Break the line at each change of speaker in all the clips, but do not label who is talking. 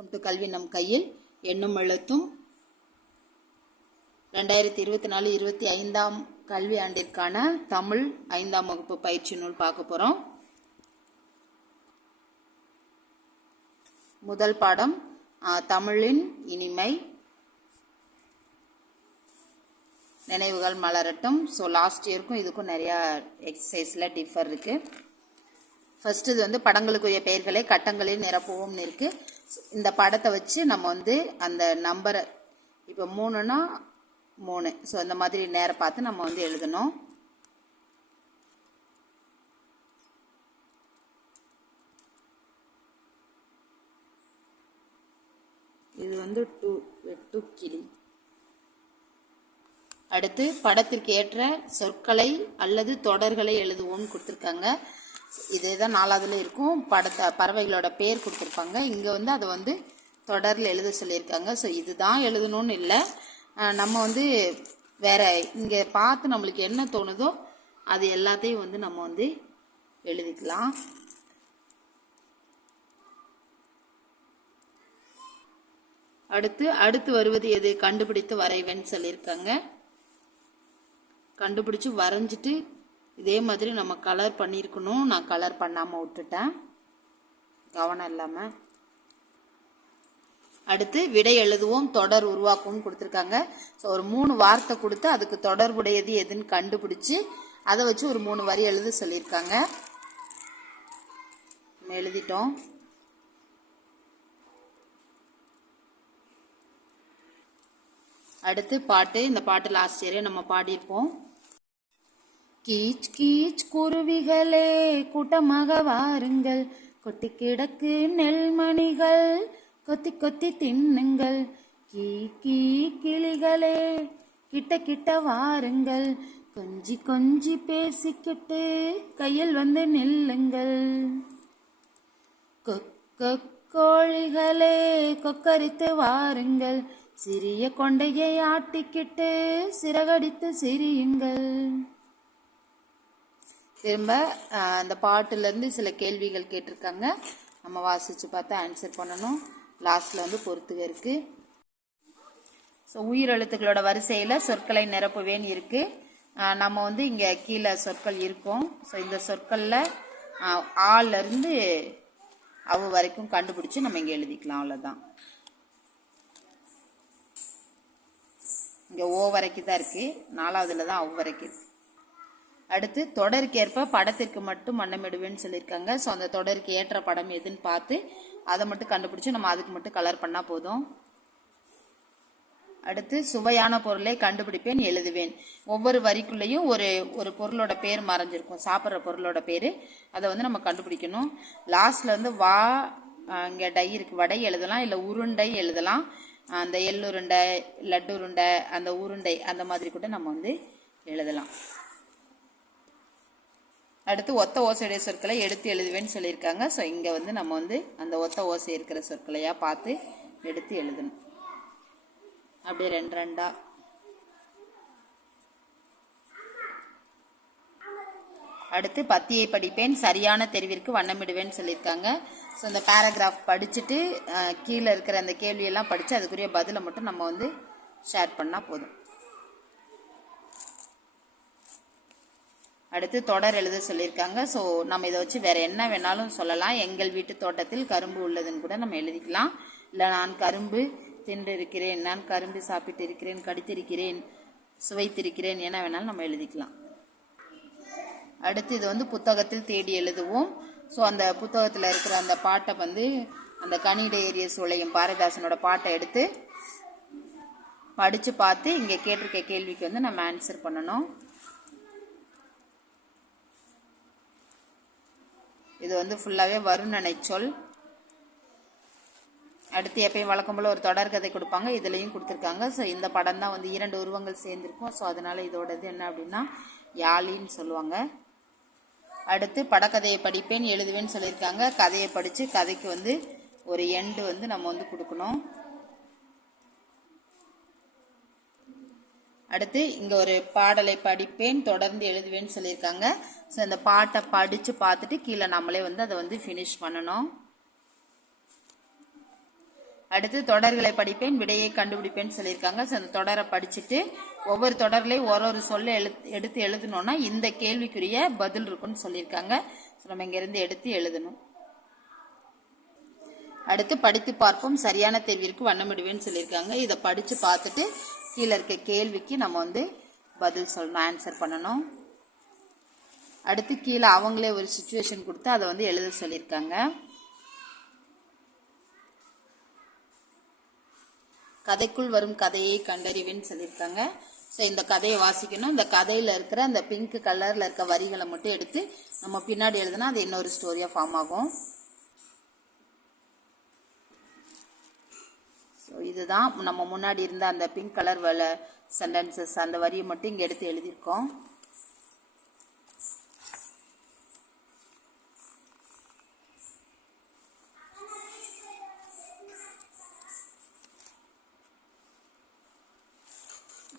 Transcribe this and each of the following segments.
Welcome to கல்வி நம் கையில். எண்ணும் எழுத்தும் ரெண்டாயிரத்தி இருபத்தி நாலு இருபத்தி ஐந்தாம் கல்வி ஆண்டிற்கான தமிழ் ஐந்தாம் வகுப்பு பயிற்சி நூல் பார்க்க போகிறோம் முதல் பாடம் தமிழின் இனிமை. நினைவுகள் மலரட்டும். ஸோ லாஸ்ட் இயருக்கும் இதுக்கும் நிறையா எக்ஸசைஸில் டிஃபர் இருக்குது ஃபஸ்ட்டு இது வந்து படங்களுக்குரிய பெயர்களை கட்டங்களில் நிரப்புவோம்னு இருக்குது இந்த படத்தை வச்சு நம்ம வந்து அந்த நம்பரை இப்போ மூணுனா மூணு. ஸோ அந்த மாதிரி நேரம் பார்த்து நம்ம வந்து எழுதணும். இது வந்து டூ வெட்டு கிளி அடுத்து படத்திற்கு ஏற்ற சொற்களை அல்லது தொடர்களை எழுதுவோம்னு கொடுத்துருக்காங்க. இதே தான் நாலாவதுல இருக்கும். படத்தை பறவைகளோட பேர் கொடுத்துருப்பாங்க. இங்கே வந்து அதை வந்து தொடரில் எழுத சொல்லியிருக்காங்க. ஸோ இதுதான் எழுதணும்னு இல்லை. நம்ம வந்து வேற இங்கே பார்த்து நம்மளுக்கு என்ன தோணுதோ அது எல்லாத்தையும் வந்து நம்ம வந்து எழுதிக்கலாம். அடுத்து அடுத்து வருவது எது? கண்டுபிடித்து வரைவேன்னு சொல்லியிருக்காங்க. கண்டுபிடிச்சு வரைஞ்சிட்டு இதே மாதிரி நம்ம கலர் பண்ணியிருக்கணும். நான் கலர் பண்ணாமல் விட்டுட்டேன். கவனம் இல்லாமல் அடுத்து விடை எழுதுவோம். தொடர் உருவாக்கவும் கொடுத்துருக்காங்க. ஸோ ஒரு மூணு வார்த்தை கொடுத்து அதுக்கு தொடர்புடையது எதுன்னு கண்டுபிடிச்சு அதை வச்சு ஒரு மூணு வரி எழுத சொல்லியிருக்காங்க. நம்ம எழுதிட்டோம். அடுத்து பாட்டு. இந்த பாட்டு லாஸ்ட் இயரே நம்ம பாடியிருப்போம். கீச் கீச் குருவிகளே கூட்டமாக வாருங்கள். கொட்டி கிடக்கு நெல்மணிகள் கொத்தி கொத்தி தின்னுங்கள். கீ கீ கிளிகளே கிட்ட கிட்ட வாருங்கள். கொஞ்சி கொஞ்சி பேசிக்கிட்டு கையில் வந்து நில்லுங்கள். கொக்க கோழிகளே கொக்கரித்து வாருங்கள். சிறிய கொண்டையை ஆட்டிக்கிட்டு சிறகடித்து சிரியுங்கள். திரும்ப அந்த பாட்டுலேருந்து சில கேள்விகள் கேட்டிருக்காங்க. நம்ம வாசித்து பார்த்து ஆன்சர் பண்ணணும். லாஸ்ட்டில் வந்து பொறுத்துக இருக்குது ஸோ உயிரெழுத்துக்களோட வரிசையில் சொற்களை நிரப்புவேன் இருக்குது நம்ம வந்து இங்கே கீழே சொற்கள் இருக்கும். ஸோ இந்த சொற்களில் ஆள்ல அவ வரைக்கும் கண்டுபிடிச்சி நம்ம இங்கே எழுதிக்கலாம். அவ்வளோதான் இங்கே ஓ வரைக்கும் தான் இருக்குது நாலாவதுல தான் அவ் வரைக்கும் அடுத்து தொடருக்கேற்ப படத்திற்கு மட்டும் வண்ணமிடுவேன்னு சொல்லியிருக்காங்க. ஸோ அந்த தொடருக்கு ஏற்ற படம் எதுன்னு பார்த்து அதை மட்டும் கண்டுபிடிச்சி நம்ம அதுக்கு மட்டும் கலர் பண்ணால் போதும். அடுத்து சுவையான பொருளை கண்டுபிடிப்பேன் எழுதுவேன். ஒவ்வொரு வரிக்குள்ளேயும் ஒரு ஒரு பொருளோட பேர் மறைஞ்சிருக்கும். சாப்பிட்ற பொருளோட பேர். அதை வந்து நம்ம கண்டுபிடிக்கணும். லாஸ்ட்டில் வந்து வா இங்கே டை இருக்குது வடை எழுதலாம் இல்லை உருண்டை எழுதலாம். அந்த எள்ளுருண்டை லட்டு உருண்டை அந்த உருண்டை அந்த மாதிரி கூட நம்ம வந்து எழுதலாம். அடுத்து ஒத்த ஓசையுடைய சொற்களை எடுத்து எழுதுவேன்னு சொல்லியிருக்காங்க. ஸோ இங்கே வந்து நம்ம வந்து அந்த ஒத்த ஓசை இருக்கிற சொற்களையாக பார்த்து எடுத்து எழுதணும். அப்படியே ரெண்டு ரெண்டாக அடுத்து பத்தியை படிப்பேன் சரியான தெரிவிற்கு வண்ணமிடுவேன்னு சொல்லியிருக்காங்க. ஸோ இந்த பேராகிராஃப் படிச்சுட்டு கீழே இருக்கிற அந்த கேள்வியெல்லாம் படித்து அதுக்குரிய பதிலை மட்டும் நம்ம வந்து ஷேர் பண்ணால் போதும். அடுத்து தொடர் எழுத சொல்லியிருக்காங்க. ஸோ நம்ம இதை வச்சு வேற என்ன வேணாலும் சொல்லலாம். எங்கள் வீட்டு தோட்டத்தில் கரும்பு உள்ளதுன்னு கூட நம்ம எழுதிக்கலாம். இல்லை நான் கரும்பு தின்று இருக்கிறேன் நான் கரும்பு சாப்பிட்டு இருக்கிறேன் கடித்திருக்கிறேன் சுவைத்திருக்கிறேன் என்ன வேணாலும் நம்ம எழுதிக்கலாம். அடுத்து இது வந்து புத்தகத்தில் தேடி எழுதுவோம். ஸோ அந்த புத்தகத்தில் இருக்கிற அந்த பாட்டை வந்து அந்த கனிட ஏரிய சோலையும் பாரதிதாசனோட பாட்டை எடுத்து படித்து பார்த்து இங்கே கேட்டிருக்க கேள்விக்கு வந்து நம்ம ஆன்சர் பண்ணணும். இது வந்து ஃபுல்லாகவே வருணனை சொல் அடுத்து எப்பயும் வழக்கம் போல் ஒரு தொடர்கதை கொடுப்பாங்க. இதுலேயும் கொடுத்துருக்காங்க. ஸோ இந்த படம் தான் வந்து இரண்டு உருவங்கள் சேர்ந்துருக்கும். ஸோ அதனால் இதோடது என்ன அப்படின்னா யாழின்னு சொல்லுவாங்க. அடுத்து படக்கதையை படிப்பேன் எழுதுவேன்னு சொல்லியிருக்காங்க. கதையை படித்து கதைக்கு வந்து ஒரு எண்டு வந்து நம்ம வந்து கொடுக்கணும். அடுத்து இங்கே ஒரு பாடலை படிப்பேன் தொடர்ந்து எழுதுவேன்னு சொல்லியிருக்காங்க. ஸோ இந்த பாட்டை படித்து பார்த்துட்டு கீழே நம்மளே வந்து அதை வந்து ஃபினிஷ் பண்ணணும். அடுத்து தொடர்களை படிப்பேன் விடையை கண்டுபிடிப்பேன்னு சொல்லியிருக்காங்க. ஸோ அந்த தொடரை படிச்சுட்டு ஒவ்வொரு தொடர்லையும் ஒரு ஒரு சொல்ல எழு எடுத்து எழுதணும்னா இந்த கேள்விக்குரிய பதில் இருக்குன்னு சொல்லியிருக்காங்க. ஸோ நம்ம இங்கேருந்து எடுத்து எழுதணும். அடுத்து படித்து பார்ப்போம். சரியான தேர்விற்கு வண்ணமிடுவேன்னு சொல்லியிருக்காங்க. இதை படித்து பார்த்துட்டு கீழே இருக்க கேள்விக்கு நம்ம வந்து பதில் சொல்லணும் ஆன்சர் பண்ணணும். அடுத்து கீழே அவங்களே ஒரு சுச்சுவேஷன் கொடுத்து அதை வந்து எழுத சொல்லியிருக்காங்க. கதைக்குள் வரும் கதையை கண்டறிவேன்னு சொல்லியிருக்காங்க. ஸோ இந்த கதையை வாசிக்கணும். இந்த கதையில் இருக்கிற அந்த பிங்க் கலரில் இருக்க வரிகளை மட்டும் எடுத்து நம்ம பின்னாடி எழுதுனா அது இன்னொரு ஸ்டோரியாக ஃபார்ம் ஆகும். ஸோ இதுதான் நம்ம முன்னாடி இருந்த அந்த பிங்க் கலர் வல சென்டென்சஸ் அந்த வரியை மட்டும் இங்கே எடுத்து எழுதியிருக்கோம்.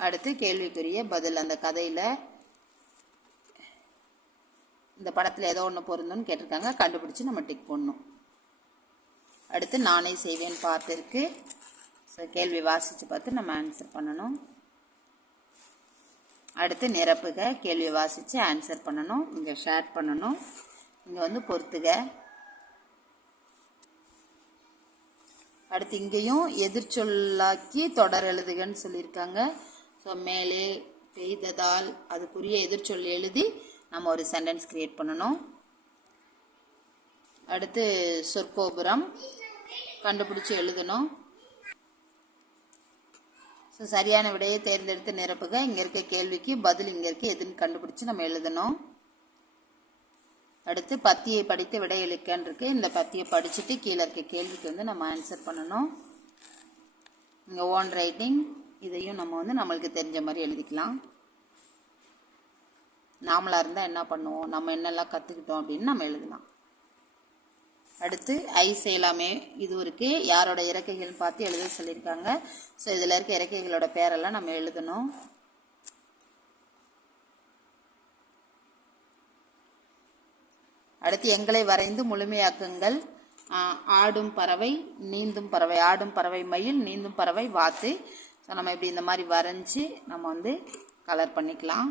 அடுத்து கேள்விக்குரிய பதில். அந்த கதையில் இந்த படத்தில் ஏதோ ஒன்று பொருந்தும்னு கேட்டிருக்காங்க. கண்டுபிடிச்சி நம்ம டிக் பண்ணணும் அடுத்து நானே செய்வேன் பார்த்துருக்கு ஸோ கேள்வி வாசித்து பார்த்து நம்ம ஆன்சர் பண்ணணும். அடுத்து நிரப்புக. கேள்வி வாசித்து ஆன்சர் பண்ணணும். இங்கே ஷேர் பண்ணணும். இங்கே வந்து பொறுத்துக. அடுத்து இங்கேயும் எதிர்ச்சொல்லாக்கி தொடர் எழுதுகன்னு சொல்லியிருக்காங்க. ஸோ மேலே பெய்ததால் அதுக்குரிய எதிர்ச்சொல் எழுதி நம்ம ஒரு சென்டென்ஸ் கிரியேட் பண்ணணும். அடுத்து சொற்கோபுரம் கண்டுபிடிச்சி எழுதணும். ஸோ சரியான விடையை தேர்ந்தெடுத்து நிரப்புக. இங்கே இருக்க கேள்விக்கு பதில் இங்கே இருக்க. எதுன்னு கண்டுபிடிச்சி நம்ம எழுதணும். அடுத்து பத்தியை படித்து விடையளிக்கன்னு இருக்கு. இந்த பத்தியை படிச்சுட்டு கீழே இருக்க கேள்விக்கு வந்து நம்ம ஆன்சர் பண்ணணும். இங்கே ஓன் ரைட்டிங் இதையும் நம்ம வந்து நம்மளுக்கு தெரிஞ்ச மாதிரி எழுதிக்கலாம். நாமளாக இருந்தால் என்ன பண்ணுவோம்? நம்ம என்னெல்லாம் கற்றுக்கிட்டோம் அப்படின்னு நம்ம எழுதலாம். அடுத்து ஐ செய்யலாமே இது இருக்குது யாரோட இறக்கைகள்னு பார்த்து எழுத சொல்லியிருக்காங்க. ஸோ இதில் இருக்க இறக்கைகளோட பேரெல்லாம் நம்ம எழுதணும். அடுத்து எங்களை வரைந்து முழுமையாக்குங்கள். ஆடும் பறவை நீந்தும் பறவை. ஆடும் பறவை மயில் நீந்தும் பறவை வாத்து. ஸோ நம்ம இப்படி இந்த மாதிரி வரைஞ்சி நம்ம வந்து கலர் பண்ணிக்கலாம்.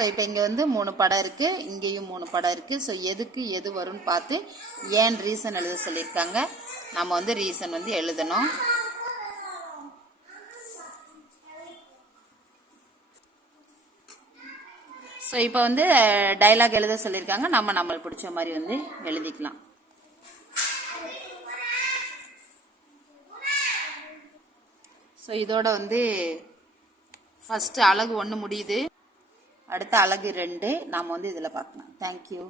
ஸோ இப்போ இங்கே வந்து மூணு படம் இருக்குது இங்கேயும் மூணு படம் இருக்குது ஸோ எதுக்கு எது வரும்னு பார்த்து ஏன் ரீசன் எழுத சொல்லியிருக்காங்க. நம்ம வந்து ரீசன் வந்து எழுதணும். ஸோ இப்போ வந்து டைலாக் எழுத சொல்லியிருக்காங்க. நம்ம நம்மளுக்கு பிடிச்ச மாதிரி வந்து எழுதிக்கலாம். ஸோ இதோட வந்து ஃபஸ்ட்டு அழகு ஒன்று முடியுது. அடுத்த அழகு ரெண்டு நாம் வந்து இதில் பார்க்கலாம். தேங்க்யூ